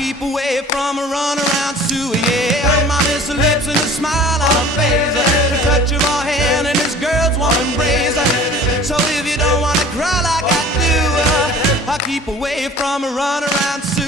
keep away from a runaround Sue, yeah. I miss her lips and a smile on her face, the touch of her hand and this girl's warm embrace. So if you don't wanna cry like I do, I keep away from a runaround Sue.